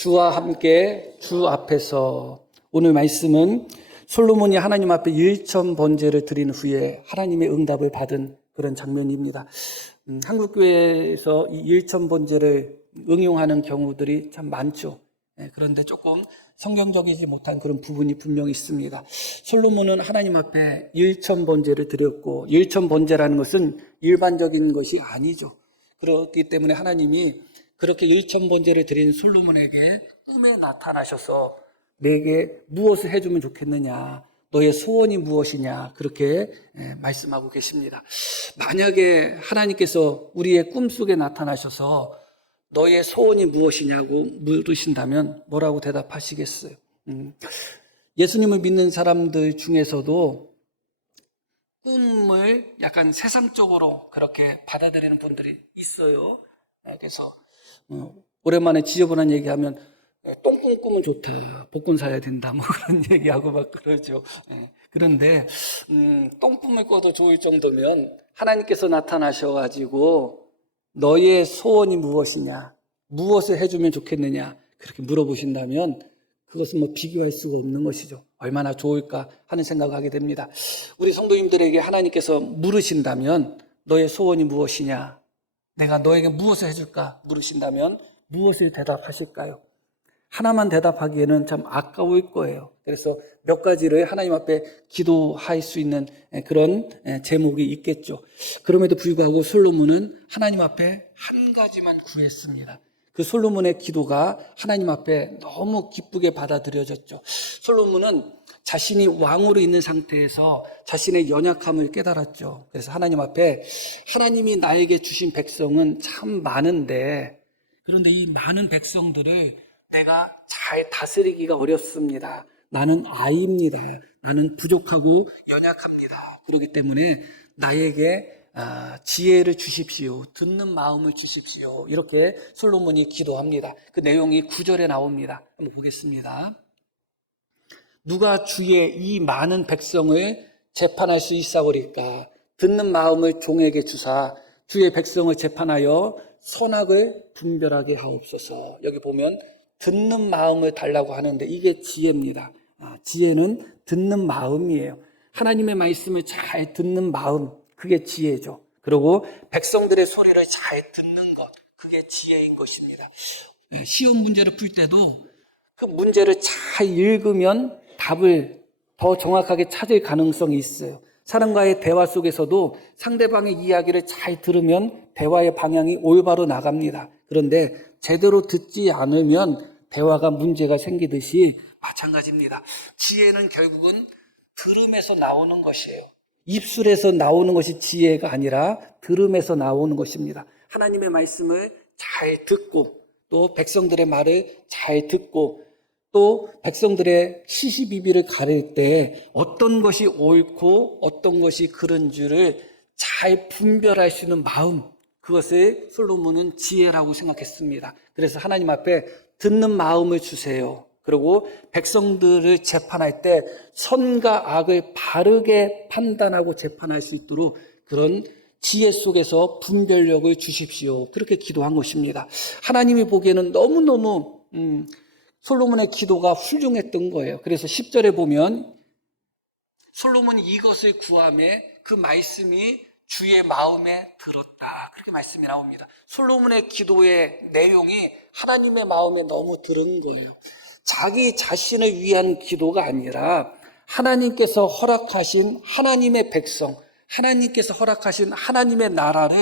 주와 함께 주 앞에서. 오늘 말씀은 솔로몬이 하나님 앞에 일천 번제를 드린 후에 하나님의 응답을 받은 그런 장면입니다. 한국교회에서 이 일천 번제를 응용하는 경우들이 참 많죠. 그런데 조금 성경적이지 못한 그런 부분이 분명히 있습니다. 솔로몬은 하나님 앞에 일천 번제를 드렸고, 일천 번제라는 것은 일반적인 것이 아니죠. 그렇기 때문에 하나님이 그렇게 일천 번제를 드린 솔로몬에게 꿈에 나타나셔서 내게 무엇을 해주면 좋겠느냐, 너의 소원이 무엇이냐, 그렇게 말씀하고 계십니다. 만약에 하나님께서 우리의 꿈속에 나타나셔서 너의 소원이 무엇이냐고 물으신다면 뭐라고 대답하시겠어요? 예수님을 믿는 사람들 중에서도 꿈을 약간 세상적으로 그렇게 받아들이는 분들이 있어요. 그래서 오랜만에 지저분한 얘기하면 똥꿈 꾸면 좋다, 복권 사야 된다, 뭐 그런 얘기하고 막 그러죠. 그런데 똥꿈을 꿔도 좋을 정도면 하나님께서 나타나셔가지고 너의 소원이 무엇이냐, 무엇을 해주면 좋겠느냐, 그렇게 물어보신다면 그것은 뭐 비교할 수가 없는 것이죠. 얼마나 좋을까 하는 생각을 하게 됩니다. 우리 성도님들에게 하나님께서 물으신다면 너의 소원이 무엇이냐, 내가 너에게 무엇을 해줄까 물으신다면 무엇을 대답하실까요? 하나만 대답하기에는 참 아까울 거예요. 그래서 몇 가지를 하나님 앞에 기도할 수 있는 그런 제목이 있겠죠. 그럼에도 불구하고 솔로몬은 하나님 앞에 한 가지만 구했습니다. 그 솔로몬의 기도가 하나님 앞에 너무 기쁘게 받아들여졌죠. 솔로몬은 자신이 왕으로 있는 상태에서 자신의 연약함을 깨달았죠. 그래서 하나님 앞에 하나님이 나에게 주신 백성은 참 많은데, 그런데 이 많은 백성들을 내가 잘 다스리기가 어렵습니다. 나는 아이입니다. 나는 부족하고 연약합니다. 그렇기 때문에 나에게 지혜를 주십시오. 듣는 마음을 주십시오. 이렇게 솔로몬이 기도합니다. 그 내용이 9절에 나옵니다. 한번 보겠습니다. 누가 주의 이 많은 백성을 재판할 수 있사오리까? 듣는 마음을 종에게 주사 주의 백성을 재판하여 선악을 분별하게 하옵소서. 여기 보면 듣는 마음을 달라고 하는데 이게 지혜입니다. 지혜는 듣는 마음이에요. 하나님의 말씀을 잘 듣는 마음, 그게 지혜죠. 그리고 백성들의 소리를 잘 듣는 것, 그게 지혜인 것입니다. 시험 문제를 풀 때도 그 문제를 잘 읽으면 답을 더 정확하게 찾을 가능성이 있어요. 사람과의 대화 속에서도 상대방의 이야기를 잘 들으면 대화의 방향이 올바로 나갑니다. 그런데 제대로 듣지 않으면 대화가 문제가 생기듯이 마찬가지입니다. 지혜는 결국은 들음에서 나오는 것이에요. 입술에서 나오는 것이 지혜가 아니라 들음에서 나오는 것입니다. 하나님의 말씀을 잘 듣고 또 백성들의 말을 잘 듣고 또 백성들의 시시비비를 가릴 때 어떤 것이 옳고 어떤 것이 그른 줄을 잘 분별할 수 있는 마음, 그것을 솔로몬은 지혜라고 생각했습니다. 그래서 하나님 앞에 듣는 마음을 주세요. 그리고 백성들을 재판할 때 선과 악을 바르게 판단하고 재판할 수 있도록 그런 지혜 속에서 분별력을 주십시오. 그렇게 기도한 것입니다. 하나님이 보기에는 너무너무 솔로몬의 기도가 훌륭했던 거예요. 그래서 10절에 보면 솔로몬이 이것을 구하매 그 말씀이 주의 마음에 들었다. 그렇게 말씀이 나옵니다. 솔로몬의 기도의 내용이 하나님의 마음에 너무 들은 거예요. 자기 자신을 위한 기도가 아니라 하나님께서 허락하신 하나님의 백성, 하나님께서 허락하신 하나님의 나라를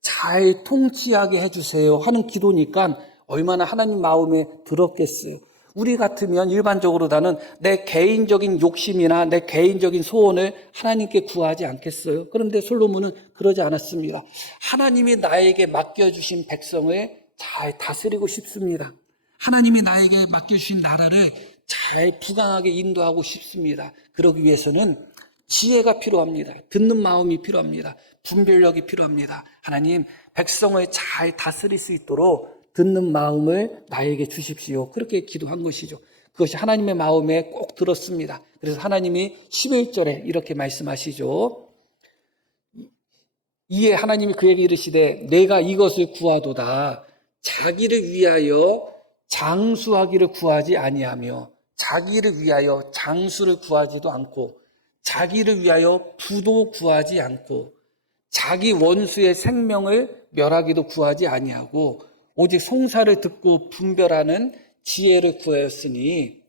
잘 통치하게 해주세요 하는 기도니까 얼마나 하나님 마음에 들었겠어요. 우리 같으면 일반적으로 나는 내 개인적인 욕심이나 내 개인적인 소원을 하나님께 구하지 않겠어요? 그런데 솔로몬은 그러지 않았습니다. 하나님이 나에게 맡겨주신 백성을 잘 다스리고 싶습니다. 하나님이 나에게 맡겨주신 나라를 잘 부강하게 인도하고 싶습니다. 그러기 위해서는 지혜가 필요합니다. 듣는 마음이 필요합니다. 분별력이 필요합니다. 하나님, 백성을 잘 다스릴 수 있도록 듣는 마음을 나에게 주십시오. 그렇게 기도한 것이죠. 그것이 하나님의 마음에 꼭 들었습니다. 그래서 하나님이 11절에 이렇게 말씀하시죠. 이에 하나님이 그에게 이르시되 내가 이것을 구하도다. 자기를 위하여 장수하기를 구하지 아니하며 자기를 위하여 장수를 구하지도 않고 자기를 위하여 부도 구하지 않고 자기 원수의 생명을 멸하기도 구하지 아니하고 오직 송사를 듣고 분별하는 지혜를 구하였으니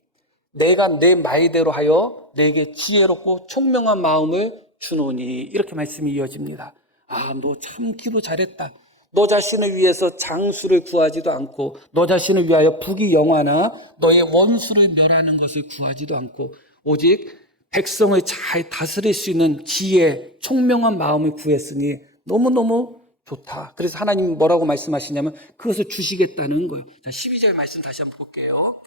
내가 내 말대로 하여 내게 지혜롭고 총명한 마음을 주노니. 이렇게 말씀이 이어집니다. 아, 너 참 기도 잘했다. 너 자신을 위해서 장수를 구하지도 않고 너 자신을 위하여 북이 영화나 너의 원수를 멸하는 것을 구하지도 않고 오직 백성을 잘 다스릴 수 있는 지혜, 총명한 마음을 구했으니 너무너무 좋다. 그래서 하나님이 뭐라고 말씀하시냐면 그것을 주시겠다는 거예요. 자, 12절 말씀 다시 한번 볼게요.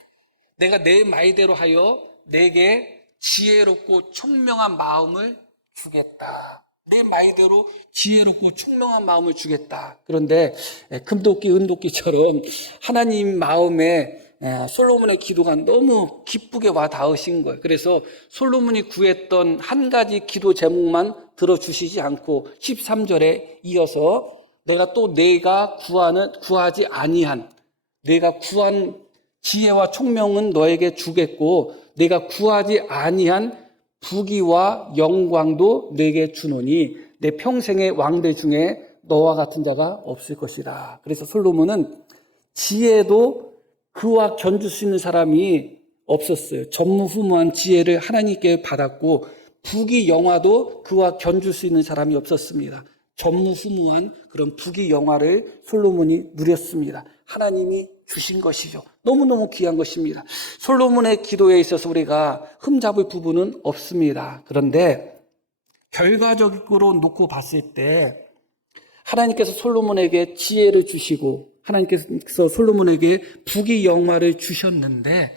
내가 내 말대로 하여 내게 지혜롭고 총명한 마음을 주겠다. 내 말대로 지혜롭고 총명한 마음을 주겠다. 그런데 금도끼 은도끼처럼 하나님 마음에 솔로몬의 기도가 너무 기쁘게 와 닿으신 거예요. 그래서 솔로몬이 구했던 한 가지 기도 제목만 들어주시지 않고 13절에 이어서 내가 구하지 아니한 내가 구한 지혜와 총명은 너에게 주겠고 내가 구하지 아니한 부귀와 영광도 내게 주노니 내 평생의 왕들 중에 너와 같은 자가 없을 것이라. 그래서 솔로몬은 지혜도 그와 견줄 수 있는 사람이 없었어요. 전무후무한 지혜를 하나님께 받았고 부귀 영화도 그와 견줄 수 있는 사람이 없었습니다. 전무후무한 그런 부귀 영화를 솔로몬이 누렸습니다. 하나님이 주신 것이죠. 너무너무 귀한 것입니다. 솔로몬의 기도에 있어서 우리가 흠잡을 부분은 없습니다. 그런데 결과적으로 놓고 봤을 때 하나님께서 솔로몬에게 지혜를 주시고 하나님께서 솔로몬에게 부귀 영화를 주셨는데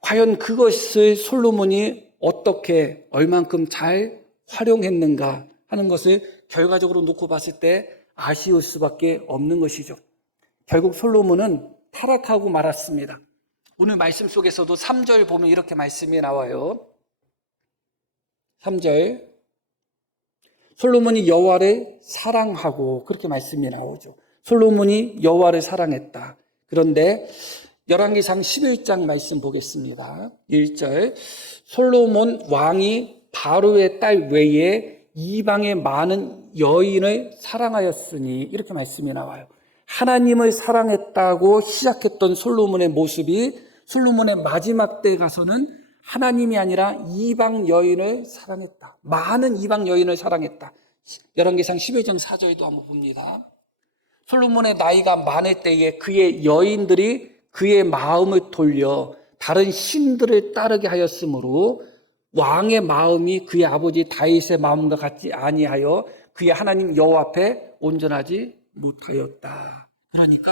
과연 그것을 솔로몬이 어떻게 얼만큼 잘 활용했는가 하는 것을 결과적으로 놓고 봤을 때 아쉬울 수밖에 없는 것이죠. 결국 솔로몬은 타락하고 말았습니다. 오늘 말씀 속에서도 3절 보면 이렇게 말씀이 나와요. 3절 솔로몬이 여호와를 사랑하고 그렇게 말씀이 나오죠. 솔로몬이 여호와를 사랑했다. 그런데 열왕기상 11장 말씀 보겠습니다. 1절 솔로몬 왕이 바로의 딸 외에 이방의 많은 여인을 사랑하였으니 이렇게 말씀이 나와요. 하나님을 사랑했다고 시작했던 솔로몬의 모습이 솔로몬의 마지막 때에 가서는 하나님이 아니라 이방 여인을 사랑했다. 많은 이방 여인을 사랑했다. 열왕기상 11장 4절도 한번 봅니다. 솔로몬의 나이가 많을 때에 그의 여인들이 그의 마음을 돌려 다른 신들을 따르게 하였으므로 왕의 마음이 그의 아버지 다윗의 마음과 같지 아니하여 그의 하나님 여호와 앞에 온전하지 못하였다. 그러니까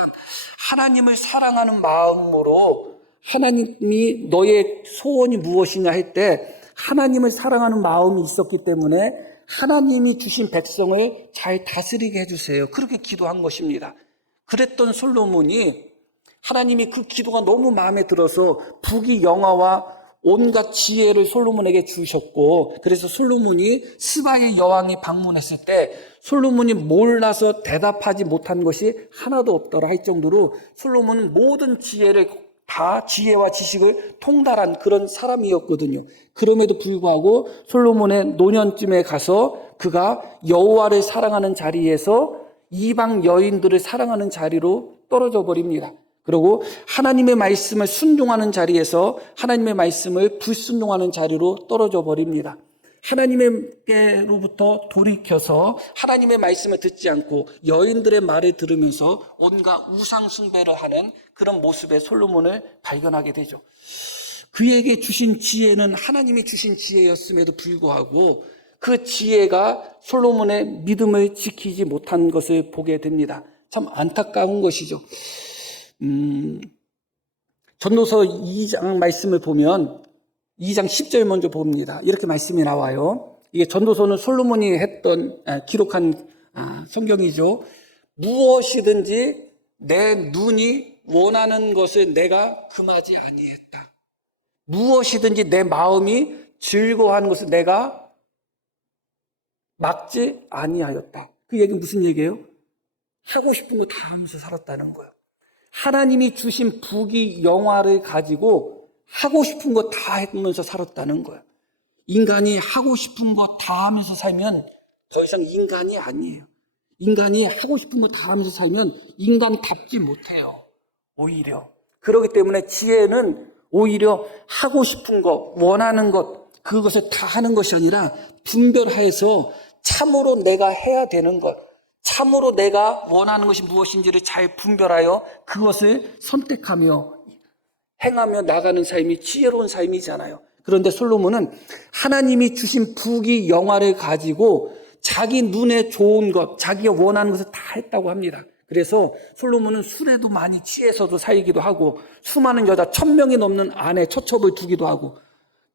하나님을 사랑하는 마음으로 하나님이 너의 소원이 무엇이냐 할 때 하나님을 사랑하는 마음이 있었기 때문에 하나님이 주신 백성을 잘 다스리게 해주세요. 그렇게 기도한 것입니다. 그랬던 솔로몬이 하나님이 그 기도가 너무 마음에 들어서 부귀 영화와 온갖 지혜를 솔로몬에게 주셨고 그래서 솔로몬이 스바의 여왕이 방문했을 때 솔로몬이 몰라서 대답하지 못한 것이 하나도 없더라 할 정도로 솔로몬은 모든 지혜를 다 지혜와 지식을 통달한 그런 사람이었거든요. 그럼에도 불구하고 솔로몬의 노년쯤에 가서 그가 여호와를 사랑하는 자리에서 이방 여인들을 사랑하는 자리로 떨어져 버립니다. 그리고 하나님의 말씀을 순종하는 자리에서 하나님의 말씀을 불순종하는 자리로 떨어져 버립니다. 하나님께로부터 돌이켜서 하나님의 말씀을 듣지 않고 여인들의 말을 들으면서 온갖 우상 숭배를 하는 그런 모습의 솔로몬을 발견하게 되죠. 그에게 주신 지혜는 하나님이 주신 지혜였음에도 불구하고 그 지혜가 솔로몬의 믿음을 지키지 못한 것을 보게 됩니다. 참 안타까운 것이죠. 전도서 2장 말씀을 보면 2장 10절 먼저 봅니다. 이렇게 말씀이 나와요. 이게 전도서는 솔로몬이 기록한 성경이죠. 무엇이든지 내 눈이 원하는 것을 내가 금하지 아니했다. 무엇이든지 내 마음이 즐거워하는 것을 내가 막지 아니하였다. 그 얘기는 무슨 얘기예요? 하고 싶은 거 다 하면서 살았다는 거예요. 하나님이 주신 부귀 영화를 가지고 하고 싶은 거 다 하면서 살았다는 거예요. 인간이 하고 싶은 거 다 하면서 살면 더 이상 인간이 아니에요. 인간이 하고 싶은 거 다 하면서 살면 인간답지 못해요. 오히려. 그렇기 때문에 지혜는 오히려 하고 싶은 것, 원하는 것, 그것을 다 하는 것이 아니라 분별하여서 참으로 내가 해야 되는 것, 참으로 내가 원하는 것이 무엇인지를 잘 분별하여 그것을 선택하며 행하며 나가는 삶이 지혜로운 삶이잖아요. 그런데 솔로몬은 하나님이 주신 부귀 영화를 가지고 자기 눈에 좋은 것, 자기가 원하는 것을 다 했다고 합니다. 그래서 솔로몬은 술에도 많이 취해서도 살기도 하고 수많은 여자 1000명이 넘는 아내 처첩을 두기도 하고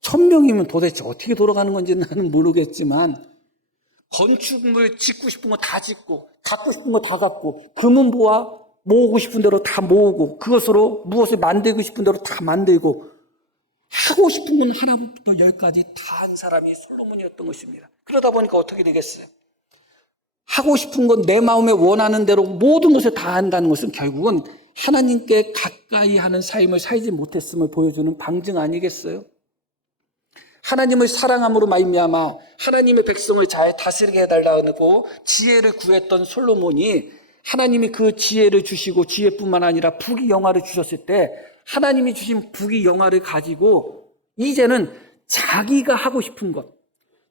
1000명이면 도대체 어떻게 돌아가는 건지 나는 모르겠지만 건축물 짓고 싶은 거 다 짓고 갖고 싶은 거 다 갖고 금은 보아 모으고 싶은 대로 다 모으고 그것으로 무엇을 만들고 싶은 대로 다 만들고 하고 싶은 건 하나부터 열까지 다 한 사람이 솔로몬이었던 것입니다. 그러다 보니까 어떻게 되겠어요? 하고 싶은 건 내 마음에 원하는 대로 모든 것을 다 한다는 것은 결국은 하나님께 가까이 하는 삶을 살지 못했음을 보여주는 방증 아니겠어요? 하나님을 사랑함으로 말미암아 하나님의 백성을 잘 다스리게 해달라고 지혜를 구했던 솔로몬이 하나님이 그 지혜를 주시고 지혜뿐만 아니라 부귀 영화를 주셨을 때 하나님이 주신 부귀 영화를 가지고 이제는 자기가 하고 싶은 것,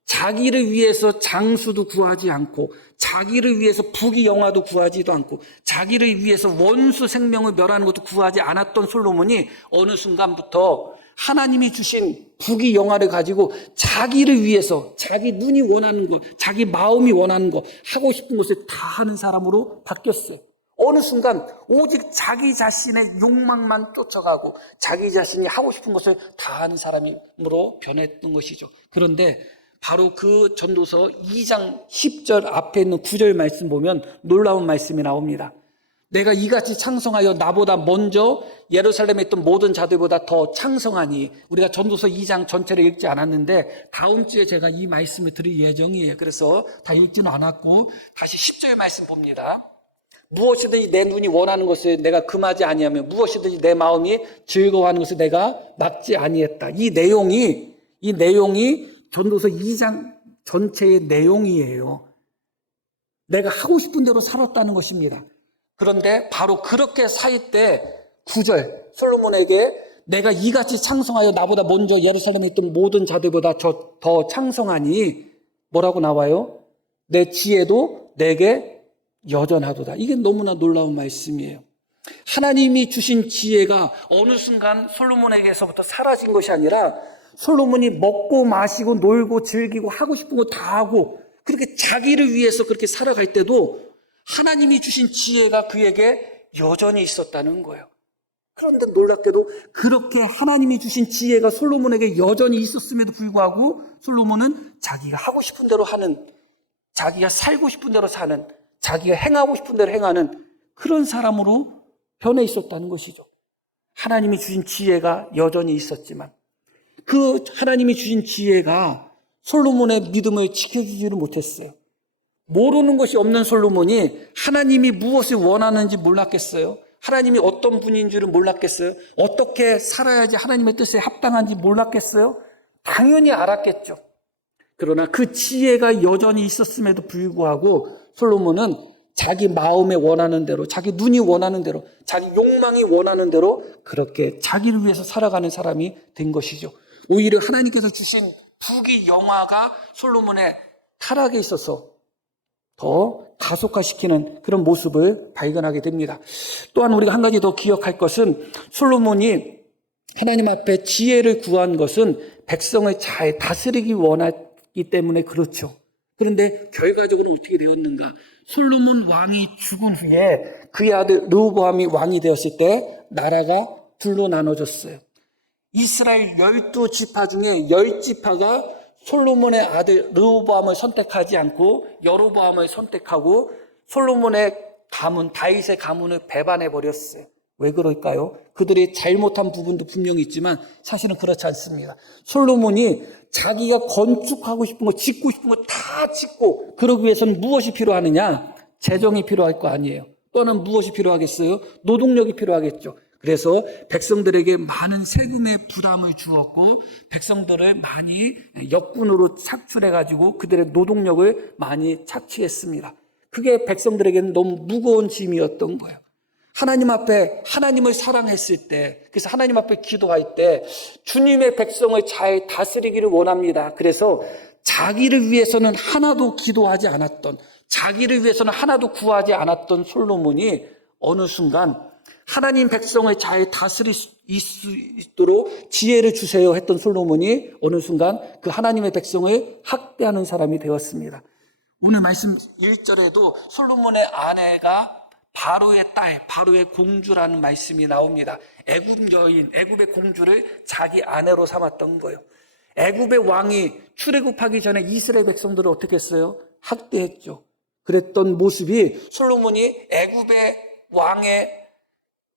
자기를 위해서 장수도 구하지 않고 자기를 위해서 부귀 영화도 구하지도 않고 자기를 위해서 원수 생명을 멸하는 것도 구하지 않았던 솔로몬이 어느 순간부터 하나님이 주신 부귀 영화를 가지고 자기를 위해서 자기 눈이 원하는 것, 자기 마음이 원하는 것, 하고 싶은 것을 다 하는 사람으로 바뀌었어요. 어느 순간 오직 자기 자신의 욕망만 쫓아가고 자기 자신이 하고 싶은 것을 다 하는 사람으로 변했던 것이죠. 그런데 바로 그 전도서 2장 10절 앞에 있는 9절 말씀 보면 놀라운 말씀이 나옵니다. 내가 이같이 창성하여 나보다 먼저 예루살렘에 있던 모든 자들보다 더 창성하니, 우리가 전도서 2장 전체를 읽지 않았는데 다음 주에 제가 이 말씀을 드릴 예정이에요. 그래서 다 읽지는 않았고 다시 10절 말씀 봅니다. 무엇이든지 내 눈이 원하는 것을 내가 금하지 아니하며 무엇이든지 내 마음이 즐거워하는 것을 내가 막지 아니했다. 이 내용이 전도서 2장 전체의 내용이에요. 내가 하고 싶은 대로 살았다는 것입니다. 그런데 바로 그렇게 살 때 9절 솔로몬에게 내가 이같이 창성하여 나보다 먼저 예루살렘에 있던 모든 자들보다 더 창성하니 뭐라고 나와요? 내 지혜도 내게 여전하도다. 이게 너무나 놀라운 말씀이에요. 하나님이 주신 지혜가 어느 순간 솔로몬에게서부터 사라진 것이 아니라 솔로몬이 먹고 마시고 놀고 즐기고 하고 싶은 거 다 하고 그렇게 자기를 위해서 그렇게 살아갈 때도 하나님이 주신 지혜가 그에게 여전히 있었다는 거예요. 그런데 놀랍게도 그렇게 하나님이 주신 지혜가 솔로몬에게 여전히 있었음에도 불구하고 솔로몬은 자기가 하고 싶은 대로 하는, 자기가 살고 싶은 대로 사는, 자기가 행하고 싶은 대로 행하는 그런 사람으로 변해 있었다는 것이죠. 하나님이 주신 지혜가 여전히 있었지만 그 하나님이 주신 지혜가 솔로몬의 믿음을 지켜주지를 못했어요. 모르는 것이 없는 솔로몬이 하나님이 무엇을 원하는지 몰랐겠어요? 하나님이 어떤 분인 줄은 몰랐겠어요? 어떻게 살아야지 하나님의 뜻에 합당한지 몰랐겠어요? 당연히 알았겠죠. 그러나 그 지혜가 여전히 있었음에도 불구하고 솔로몬은 자기 마음에 원하는 대로, 자기 눈이 원하는 대로, 자기 욕망이 원하는 대로 그렇게 자기를 위해서 살아가는 사람이 된 것이죠. 오히려 하나님께서 주신 부귀 영화가 솔로몬의 타락에 있어서 더 가속화시키는 그런 모습을 발견하게 됩니다. 또한 우리가 한 가지 더 기억할 것은 솔로몬이 하나님 앞에 지혜를 구한 것은 백성을 잘 다스리기 원하기 때문에 그렇죠. 그런데 결과적으로 어떻게 되었는가? 솔로몬 왕이 죽은 후에 그의 아들 르호보암이 왕이 되었을 때 나라가 둘로 나눠졌어요. 이스라엘 12지파 중에 10지파가 솔로몬의 아들 르호보암을 선택하지 않고 여로보암을 선택하고 솔로몬의 가문, 다윗의 가문을 배반해 버렸어요. 왜 그럴까요? 그들이 잘못한 부분도 분명히 있지만 사실은 그렇지 않습니다. 솔로몬이 자기가 건축하고 싶은 거, 짓고 싶은 거 다 짓고 그러기 위해서는 무엇이 필요하느냐? 재정이 필요할 거 아니에요. 또 하나는 무엇이 필요하겠어요? 노동력이 필요하겠죠. 그래서 백성들에게 많은 세금의 부담을 주었고 백성들을 많이 역군으로 착출해가지고 그들의 노동력을 많이 착취했습니다. 그게 백성들에게는 너무 무거운 짐이었던 거예요. 하나님 앞에 하나님을 사랑했을 때, 그래서 하나님 앞에 기도할 때 주님의 백성을 잘 다스리기를 원합니다. 그래서 자기를 위해서는 하나도 기도하지 않았던, 자기를 위해서는 하나도 구하지 않았던 솔로몬이 어느 순간 하나님 백성을 잘 다스릴 수 있도록 지혜를 주세요 했던 솔로몬이 어느 순간 그 하나님의 백성을 학대하는 사람이 되었습니다. 오늘 말씀 1절에도 솔로몬의 아내가 바로의 딸, 바로의 공주라는 말씀이 나옵니다. 애굽 여인, 애굽의 공주를 자기 아내로 삼았던 거예요. 애굽의 왕이 출애굽하기 전에 이스라엘 백성들을 어떻게 했어요? 학대했죠. 그랬던 모습이 솔로몬이 애굽의 왕의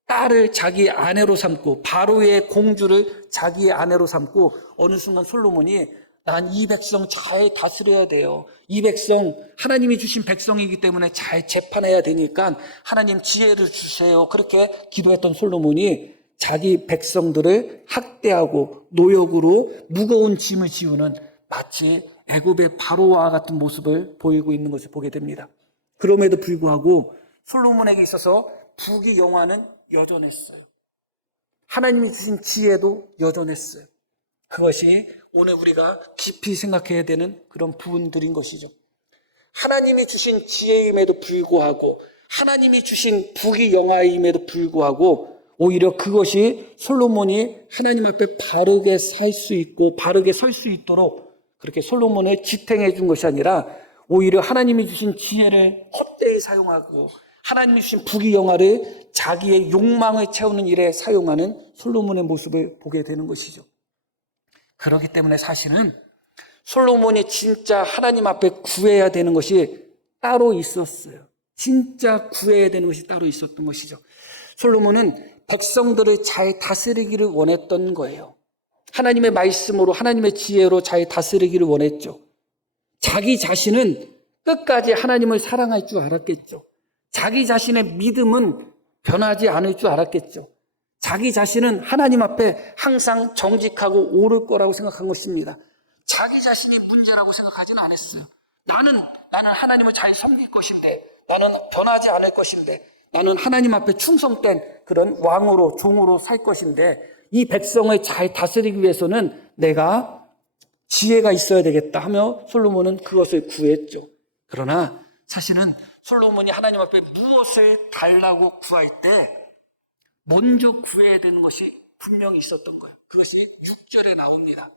딸을 자기 아내로 삼고 바로의 공주를 자기의 아내로 삼고 어느 순간 솔로몬이 난 이 백성 잘 다스려야 돼요. 이 백성 하나님이 주신 백성이기 때문에 잘 재판해야 되니까 하나님 지혜를 주세요. 그렇게 기도했던 솔로몬이 자기 백성들을 학대하고 노역으로 무거운 짐을 지우는 마치 애굽의 바로와 같은 모습을 보이고 있는 것을 보게 됩니다. 그럼에도 불구하고 솔로몬에게 있어서 부귀영화는 여전했어요. 하나님이 주신 지혜도 여전했어요. 그것이 오늘 우리가 깊이 생각해야 되는 그런 부분들인 것이죠. 하나님이 주신 지혜임에도 불구하고 하나님이 주신 부귀영화임에도 불구하고 오히려 그것이 솔로몬이 하나님 앞에 바르게 살 수 있고 바르게 설 수 있도록 그렇게 솔로몬을 지탱해 준 것이 아니라 오히려 하나님이 주신 지혜를 헛되이 사용하고 하나님이 주신 부귀영화를 자기의 욕망을 채우는 일에 사용하는 솔로몬의 모습을 보게 되는 것이죠. 그렇기 때문에 사실은 솔로몬이 진짜 하나님 앞에 구해야 되는 것이 따로 있었어요. 진짜 구해야 되는 것이 따로 있었던 것이죠. 솔로몬은 백성들을 잘 다스리기를 원했던 거예요. 하나님의 말씀으로 하나님의 지혜로 잘 다스리기를 원했죠. 자기 자신은 끝까지 하나님을 사랑할 줄 알았겠죠. 자기 자신의 믿음은 변하지 않을 줄 알았겠죠. 자기 자신은 하나님 앞에 항상 정직하고 옳을 거라고 생각한 것입니다. 자기 자신이 문제라고 생각하지는 않았어요. 나는 하나님을 잘 섬길 것인데, 나는 변하지 않을 것인데, 나는 하나님 앞에 충성된 그런 왕으로 종으로 살 것인데 이 백성을 잘 다스리기 위해서는 내가 지혜가 있어야 되겠다 하며 솔로몬은 그것을 구했죠. 그러나 사실은 솔로몬이 하나님 앞에 무엇을 달라고 구할 때 먼저 구해야 되는 것이 분명히 있었던 거예요. 그것이 6절에 나옵니다.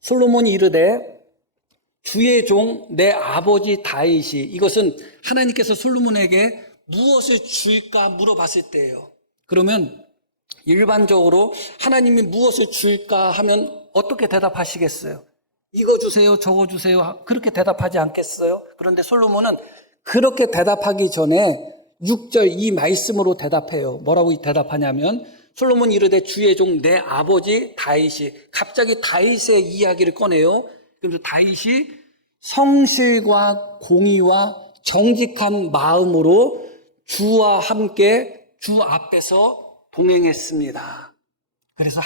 솔로몬이 이르되 주의 종 내 아버지 다윗이, 이것은 하나님께서 솔로몬에게 무엇을 줄까 물어봤을 때예요. 그러면 일반적으로 하나님이 무엇을 줄까 하면 어떻게 대답하시겠어요? 이거 주세요, 저거 주세요, 그렇게 대답하지 않겠어요? 그런데 솔로몬은 그렇게 대답하기 전에 6절 이 말씀으로 대답해요. 뭐라고 대답하냐면 솔로몬이 이르되 주의 종 내 아버지 다윗이, 갑자기 다윗의 이야기를 꺼내요. 그래서 다윗이 성실과 공의와 정직한 마음으로 주와 함께 주 앞에서 동행했습니다. 그래서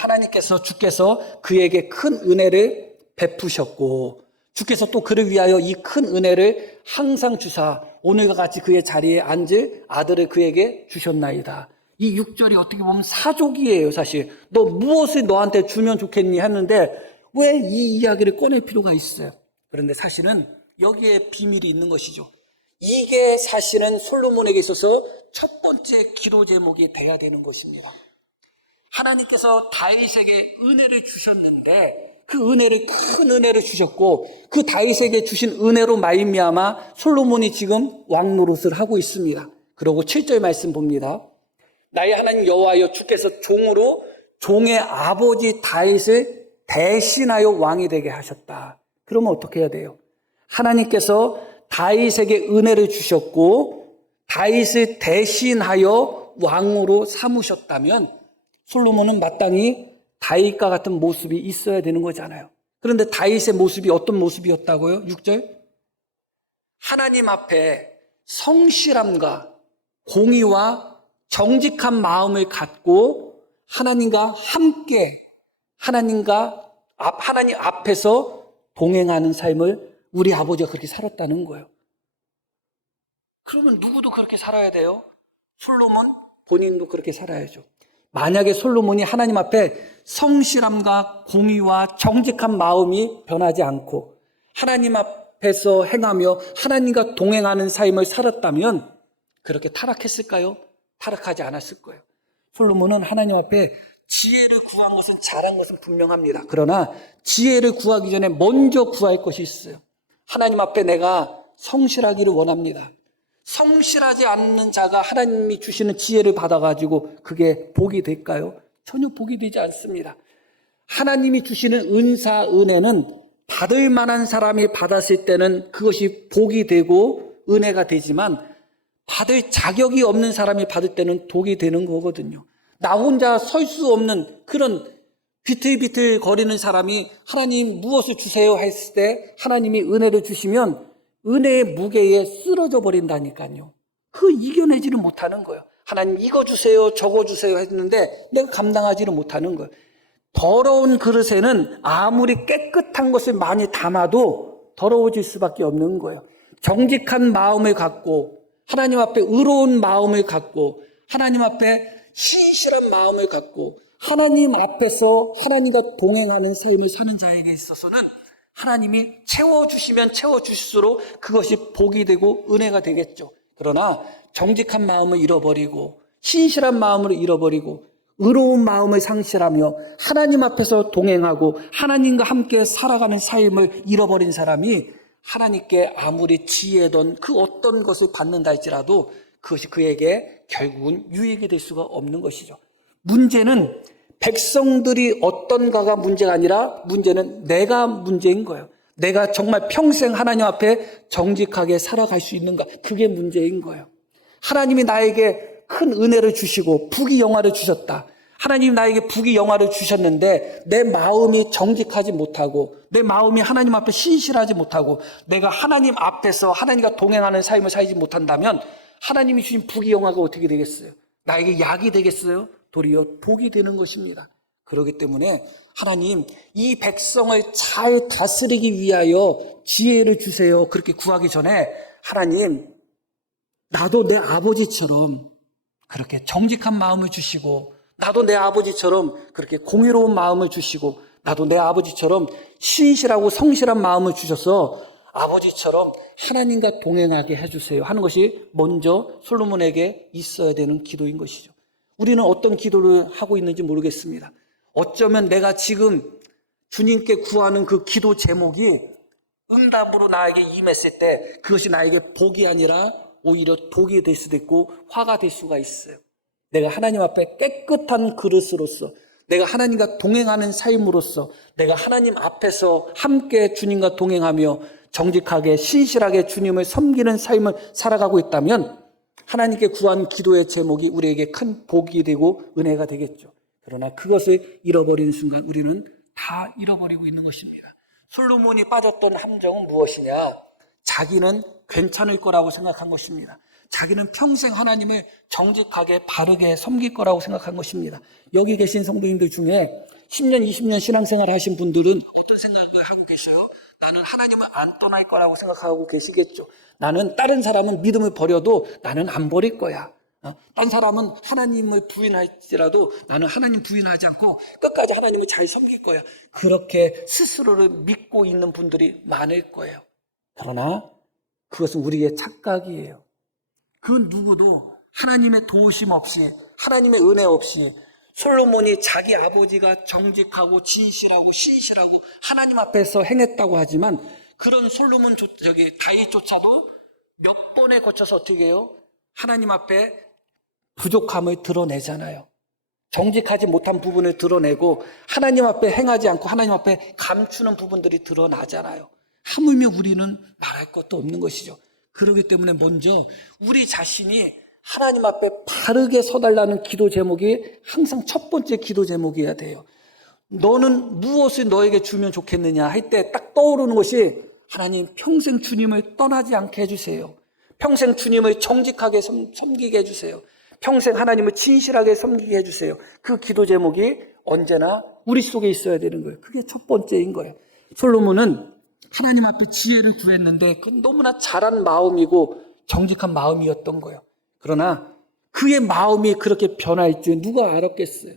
주께서 그에게 큰 은혜를 베푸셨고 주께서 또 그를 위하여 이 큰 은혜를 항상 주사 오늘과 같이 그의 자리에 앉을 아들을 그에게 주셨나이다. 이 6절이 어떻게 보면 사족이에요. 사실 너 무엇을 너한테 주면 좋겠니 했는데 왜 이 이야기를 꺼낼 필요가 있어요? 그런데 사실은 여기에 비밀이 있는 것이죠. 이게 사실은 솔로몬에게 있어서 첫 번째 기도 제목이 돼야 되는 것입니다. 하나님께서 다윗에게 은혜를 주셨는데 그 은혜를, 큰 은혜를 주셨고 그 다윗에게 주신 은혜로 말미암아 솔로몬이 지금 왕 노릇을 하고 있습니다. 그리고 7절 말씀 봅니다. 나의 하나님 여호와여 주께서 종으로 종의 아버지 다윗을 대신하여 왕이 되게 하셨다. 그러면 어떻게 해야 돼요? 하나님께서 다윗에게 은혜를 주셨고 다윗을 대신하여 왕으로 삼으셨다면 솔로몬은 마땅히 다윗과 같은 모습이 있어야 되는 거잖아요. 그런데 다윗의 모습이 어떤 모습이었다고요? 6절. 하나님 앞에 성실함과 공의와 정직한 마음을 갖고 하나님과 함께 하나님 앞에서 동행하는 삶을 우리 아버지가 그렇게 살았다는 거예요. 그러면 누구도 그렇게 살아야 돼요? 솔로몬 본인도 그렇게 살아야죠. 만약에 솔로몬이 하나님 앞에 성실함과 공의와 정직한 마음이 변하지 않고 하나님 앞에서 행하며 하나님과 동행하는 삶을 살았다면 그렇게 타락했을까요? 타락하지 않았을 거예요. 솔로몬은 하나님 앞에 지혜를 구한 것은 잘한 것은 분명합니다. 그러나 지혜를 구하기 전에 먼저 구할 것이 있어요. 하나님 앞에 내가 성실하기를 원합니다. 성실하지 않는 자가 하나님이 주시는 지혜를 받아가지고 그게 복이 될까요? 전혀 복이 되지 않습니다. 하나님이 주시는 은사, 은혜는 받을 만한 사람이 받았을 때는 그것이 복이 되고 은혜가 되지만 받을 자격이 없는 사람이 받을 때는 독이 되는 거거든요. 나 혼자 설 수 없는 그런 비틀비틀 거리는 사람이 하나님 무엇을 주세요 했을 때 하나님이 은혜를 주시면 은혜의 무게에 쓰러져 버린다니까요. 그 이겨내지를 못하는 거예요. 하나님 이거 주세요 저거 주세요 했는데 내가 감당하지를 못하는 거예요. 더러운 그릇에는 아무리 깨끗한 것을 많이 담아도 더러워질 수밖에 없는 거예요. 정직한 마음을 갖고 하나님 앞에 의로운 마음을 갖고 하나님 앞에 신실한 마음을 갖고 하나님 앞에서 하나님과 동행하는 삶을 사는 자에게 있어서는 하나님이 채워주시면 채워주실수록 그것이 복이 되고 은혜가 되겠죠. 그러나 정직한 마음을 잃어버리고 신실한 마음을 잃어버리고 의로운 마음을 상실하며 하나님 앞에서 동행하고 하나님과 함께 살아가는 삶을 잃어버린 사람이 하나님께 아무리 지혜던 그 어떤 것을 받는다 할지라도 그것이 그에게 결국은 유익이 될 수가 없는 것이죠. 문제는 백성들이 어떤가가 문제가 아니라 문제는 내가 문제인 거예요. 내가 정말 평생 하나님 앞에 정직하게 살아갈 수 있는가, 그게 문제인 거예요. 하나님이 나에게 큰 은혜를 주시고 부귀영화를 주셨다. 하나님이 나에게 부귀영화를 주셨는데 내 마음이 정직하지 못하고 내 마음이 하나님 앞에 신실하지 못하고 내가 하나님 앞에서 하나님과 동행하는 삶을 살지 못한다면 하나님이 주신 부귀영화가 어떻게 되겠어요? 나에게 약이 되겠어요? 도리어 복이 되는 것입니다. 그렇기 때문에 하나님 이 백성을 잘 다스리기 위하여 지혜를 주세요. 그렇게 구하기 전에 하나님 나도 내 아버지처럼 그렇게 정직한 마음을 주시고 나도 내 아버지처럼 그렇게 공의로운 마음을 주시고 나도 내 아버지처럼 신실하고 성실한 마음을 주셔서 아버지처럼 하나님과 동행하게 해주세요 하는 것이 먼저 솔로몬에게 있어야 되는 기도인 것이죠. 우리는 어떤 기도를 하고 있는지 모르겠습니다. 어쩌면 내가 지금 주님께 구하는 그 기도 제목이 응답으로 나에게 임했을 때 그것이 나에게 복이 아니라 오히려 독이 될 수도 있고 화가 될 수가 있어요. 내가 하나님 앞에 깨끗한 그릇으로서 내가 하나님과 동행하는 삶으로서 내가 하나님 앞에서 함께 주님과 동행하며 정직하게 신실하게 주님을 섬기는 삶을 살아가고 있다면 하나님께 구한 기도의 제목이 우리에게 큰 복이 되고 은혜가 되겠죠. 그러나 그것을 잃어버리는 순간 우리는 다 잃어버리고 있는 것입니다. 솔로몬이 빠졌던 함정은 무엇이냐? 자기는 괜찮을 거라고 생각한 것입니다. 자기는 평생 하나님을 정직하게 바르게 섬길 거라고 생각한 것입니다. 여기 계신 성도님들 중에 10년, 20년 신앙생활 하신 분들은 어떤 생각을 하고 계셔요? 나는 하나님을 안 떠날 거라고 생각하고 계시겠죠. 나는 다른 사람은 믿음을 버려도 나는 안 버릴 거야. 딴 사람은 하나님을 부인할지라도 나는 하나님 부인하지 않고 끝까지 하나님을 잘 섬길 거야. 그렇게 스스로를 믿고 있는 분들이 많을 거예요. 그러나 그것은 우리의 착각이에요. 그 누구도 하나님의 도우심 없이 하나님의 은혜 없이 솔로몬이 자기 아버지가 정직하고 진실하고 신실하고 하나님 앞에서 행했다고 하지만 그런 솔로몬 다윗조차도 몇 번에 거쳐서 어떻게 해요? 하나님 앞에 부족함을 드러내잖아요. 정직하지 못한 부분을 드러내고 하나님 앞에 행하지 않고 하나님 앞에 감추는 부분들이 드러나잖아요. 하물며 우리는 말할 것도 없는 것이죠. 그렇기 때문에 먼저 우리 자신이 하나님 앞에 바르게 서달라는 기도 제목이 항상 첫 번째 기도 제목이어야 돼요. 너는 무엇을 너에게 주면 좋겠느냐 할 때 딱 떠오르는 것이 하나님 평생 주님을 떠나지 않게 해주세요. 평생 주님을 정직하게 섬기게 해주세요. 평생 하나님을 진실하게 섬기게 해주세요. 그 기도 제목이 언제나 우리 속에 있어야 되는 거예요. 그게 첫 번째인 거예요. 솔로몬은 하나님 앞에 지혜를 구했는데 그건 너무나 잘한 마음이고 정직한 마음이었던 거예요. 그러나 그의 마음이 그렇게 변할 줄 누가 알았겠어요.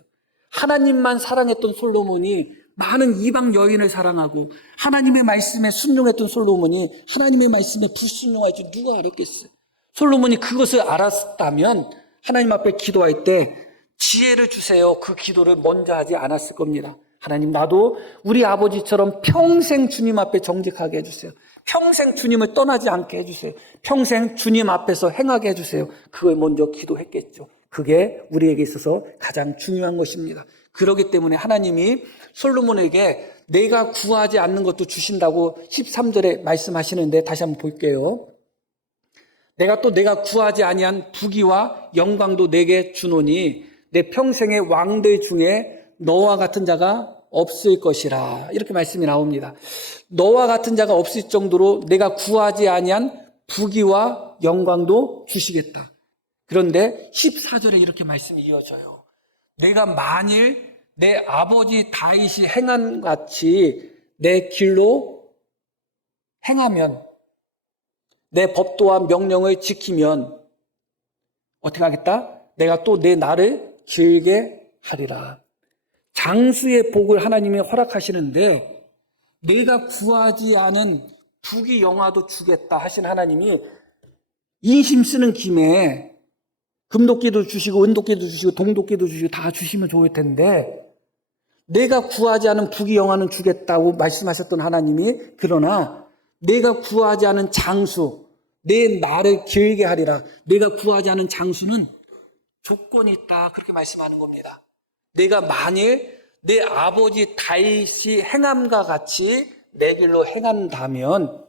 하나님만 사랑했던 솔로몬이 많은 이방 여인을 사랑하고 하나님의 말씀에 순종했던 솔로몬이 하나님의 말씀에 불순종할 줄 누가 알았겠어요. 솔로몬이 그것을 알았다면 하나님 앞에 기도할 때 지혜를 주세요. 그 기도를 먼저 하지 않았을 겁니다. 하나님, 나도 우리 아버지처럼 평생 주님 앞에 정직하게 해주세요. 평생 주님을 떠나지 않게 해주세요. 평생 주님 앞에서 행하게 해주세요. 그걸 먼저 기도했겠죠. 그게 우리에게 있어서 가장 중요한 것입니다. 그렇기 때문에 하나님이 솔로몬에게 내가 구하지 않는 것도 주신다고 13절에 말씀하시는데 다시 한번 볼게요. 내가 구하지 아니한 부귀와 영광도 내게 주노니 내 평생의 왕들 중에 너와 같은 자가 없을 것이라. 이렇게 말씀이 나옵니다. 너와 같은 자가 없을 정도로 내가 구하지 아니한 부귀와 영광도 주시겠다. 그런데 14절에 이렇게 말씀이 이어져요. 내가 만일 내 아버지 다윗이 행한 같이 내 길로 행하면, 내 법도와 명령을 지키면 어떻게 하겠다? 내가 또 내 날을 길게 하리라. 장수의 복을 하나님이 허락하시는데 내가 구하지 않은 부귀 영화도 주겠다 하신 하나님이 인심 쓰는 김에 금도끼도 주시고 은도끼도 주시고 동도끼도 주시고 다 주시면 좋을 텐데 내가 구하지 않은 부귀 영화는 주겠다고 말씀하셨던 하나님이 그러나 내가 구하지 않은 장수, 내 날을 길게 하리라. 내가 구하지 않은 장수는 조건이 있다. 그렇게 말씀하는 겁니다. 내가 만일 내 아버지 다윗이 행함과 같이 내 길로 행한다면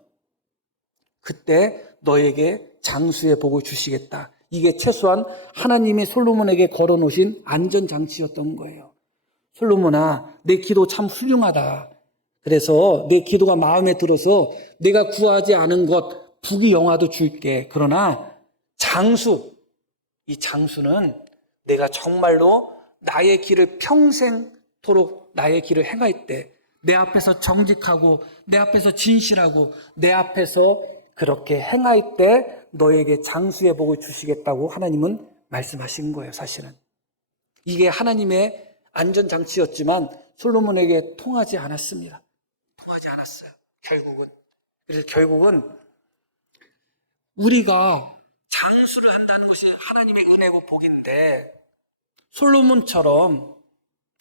그때 너에게 장수의 복을 주시겠다. 이게 최소한 하나님이 솔로몬에게 걸어놓으신 안전장치였던 거예요. 솔로몬아, 내 기도 참 훌륭하다. 그래서 내 기도가 마음에 들어서 내가 구하지 않은 것, 부귀 영화도 줄게. 그러나 이 장수는 내가 정말로 나의 길을 평생토록 나의 길을 행할 때 내 앞에서 정직하고 내 앞에서 진실하고 내 앞에서 그렇게 행할 때 너에게 장수의 복을 주시겠다고 하나님은 말씀하신 거예요. 사실은 이게 하나님의 안전장치였지만 솔로몬에게 통하지 않았습니다. 통하지 않았어요. 그래서 결국은 우리가 장수를 한다는 것이 하나님의 은혜고 복인데 솔로몬처럼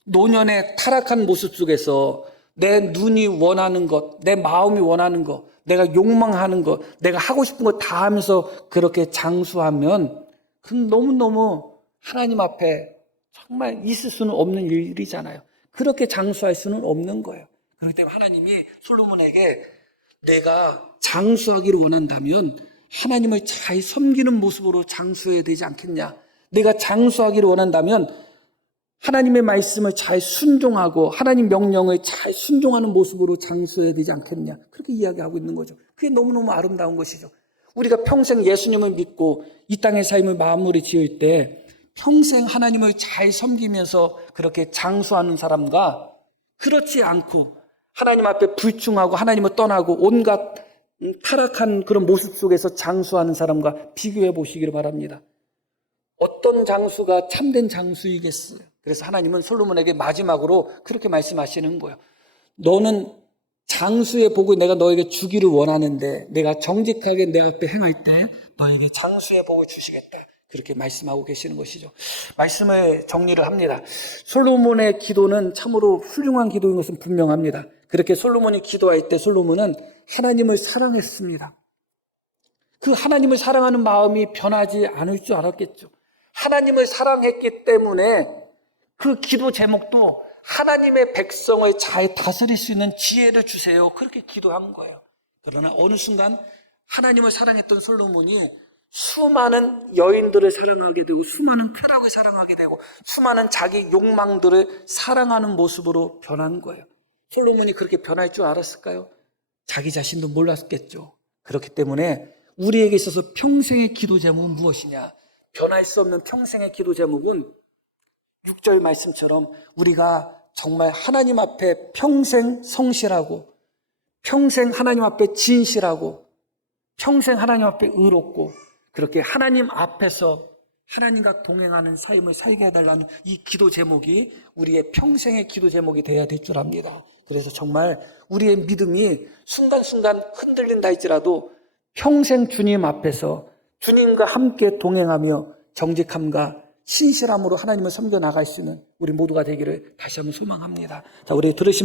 노년의 타락한 모습 속에서 내 눈이 원하는 것, 내 마음이 원하는 것, 내가 욕망하는 것, 내가 하고 싶은 것 다 하면서 그렇게 장수하면 그건 너무너무 하나님 앞에 정말 있을 수는 없는 일이잖아요. 그렇게 장수할 수는 없는 거예요. 그렇기 때문에 하나님이 솔로몬에게 내가 장수하기를 원한다면 하나님을 잘 섬기는 모습으로 장수해야 되지 않겠냐. 내가 장수하기를 원한다면 하나님의 말씀을 잘 순종하고 하나님 명령을 잘 순종하는 모습으로 장수해야 되지 않겠냐. 그렇게 이야기하고 있는 거죠. 그게 너무너무 아름다운 것이죠. 우리가 평생 예수님을 믿고 이 땅의 삶을 마무리 지을 때 평생 하나님을 잘 섬기면서 그렇게 장수하는 사람과 그렇지 않고 하나님 앞에 불충하고 하나님을 떠나고 온갖 타락한 그런 모습 속에서 장수하는 사람과 비교해 보시기를 바랍니다. 어떤 장수가 참된 장수이겠어요? 그래서 하나님은 솔로몬에게 마지막으로 그렇게 말씀하시는 거예요. 너는 장수의 복을 내가 너에게 주기를 원하는데 내가 정직하게 내 앞에 행할 때 너에게 장수의 복을 주시겠다. 그렇게 말씀하고 계시는 것이죠. 말씀을 정리를 합니다. 솔로몬의 기도는 참으로 훌륭한 기도인 것은 분명합니다. 그렇게 솔로몬이 기도할 때 솔로몬은 하나님을 사랑했습니다. 그 하나님을 사랑하는 마음이 변하지 않을 줄 알았겠죠. 하나님을 사랑했기 때문에 그 기도 제목도 하나님의 백성을 잘 다스릴 수 있는 지혜를 주세요. 그렇게 기도한 거예요. 그러나 어느 순간 하나님을 사랑했던 솔로몬이 수많은 여인들을 사랑하게 되고 수많은 쾌락을 사랑하게 되고 수많은 자기 욕망들을 사랑하는 모습으로 변한 거예요. 솔로몬이 그렇게 변할 줄 알았을까요? 자기 자신도 몰랐겠죠. 그렇기 때문에 우리에게 있어서 평생의 기도 제목은 무엇이냐? 변할 수 없는 평생의 기도 제목은 6절 말씀처럼 우리가 정말 하나님 앞에 평생 성실하고 평생 하나님 앞에 진실하고 평생 하나님 앞에 의롭고 그렇게 하나님 앞에서 하나님과 동행하는 삶을 살게 해달라는 이 기도 제목이 우리의 평생의 기도 제목이 되어야 될 줄 압니다. 그래서 정말 우리의 믿음이 순간순간 흔들린다 할지라도 평생 주님 앞에서 주님과 함께 동행하며 정직함과 신실함으로 하나님을 섬겨 나갈 수 있는 우리 모두가 되기를 다시 한번 소망합니다. 자, 우리 들으시면